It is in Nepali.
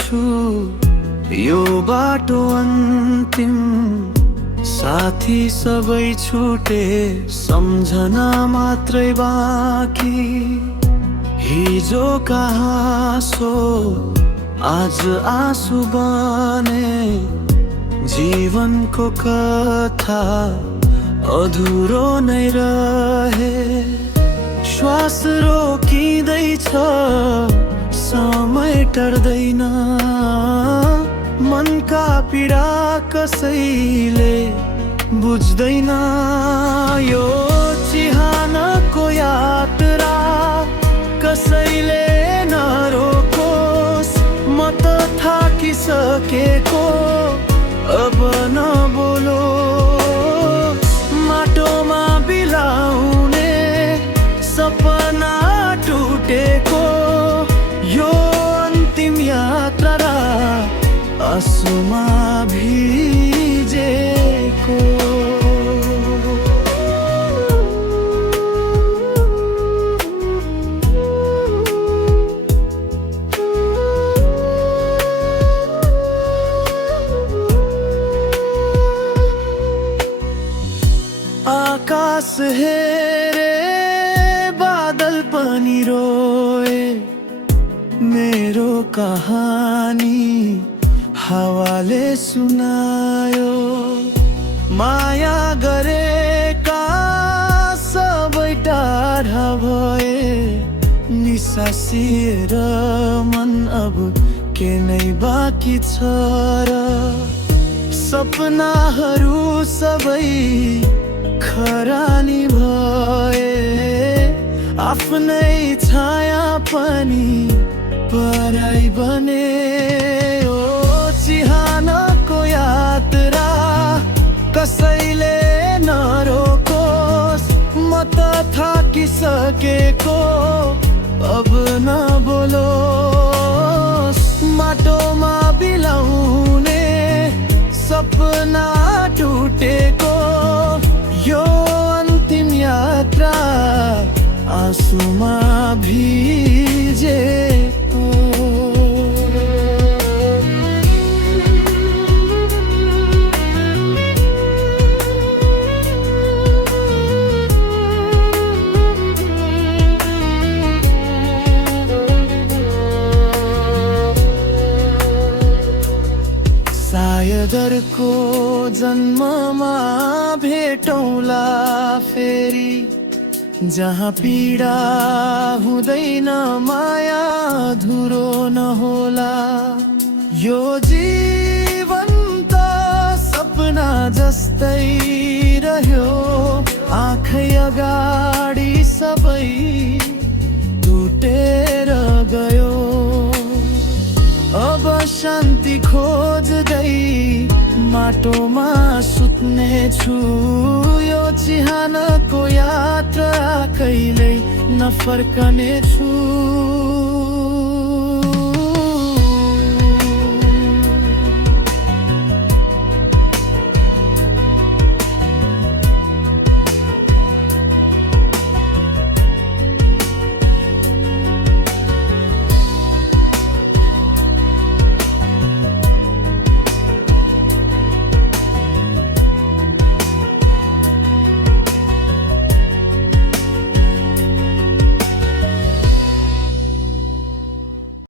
छु यो बाटो अन्तिम साथी सबै छुटे सम्झना मात्रै बाँकी हिजो हाँसो आज आँसु बने जीवनको कथा अधुरो नै रहे श्वास रोकिँदैछ समय टर्दैन मनका पीडा कसैले बुझ्दैन यो चिहानको यात्रा कसैले नरोकोस् म त थाकिसकेको अब नबोलो माटोमा बिलाउने सपना टुटेको यो अन्तिम यात्रा आँसुमा भिजेको आकाश हेरे बादल पनि रोए मेरो कहानी हावाले सुनायो माया गरेका सबै टाढा भए निसासिएर मन अब के नै बाँकी छ र सपनाहरू सबै खरानी भए आफ्नै छाया पनि पराई बने ओ चिहानको यात्रा कसैले नरोकोस् म त थाकिसकेको अब नबोलोस् माटोमा बिलाउने सपना टुटेको यो अन्तिम यात्रा आँसुमा भिजेको सायदको जन्ममा भेटौँला फेरि जहाँ पीडा हुँदैन माया अधुरो नहोला यो जीवन त सपना जस्तै रह्यो आँखै अगाडि सबै टुटेर गयो अब शान्ति खोज्दै माटोमा सुत्ने छु यो चिहानको यात्रा कहिल्यै नफर्कने छु।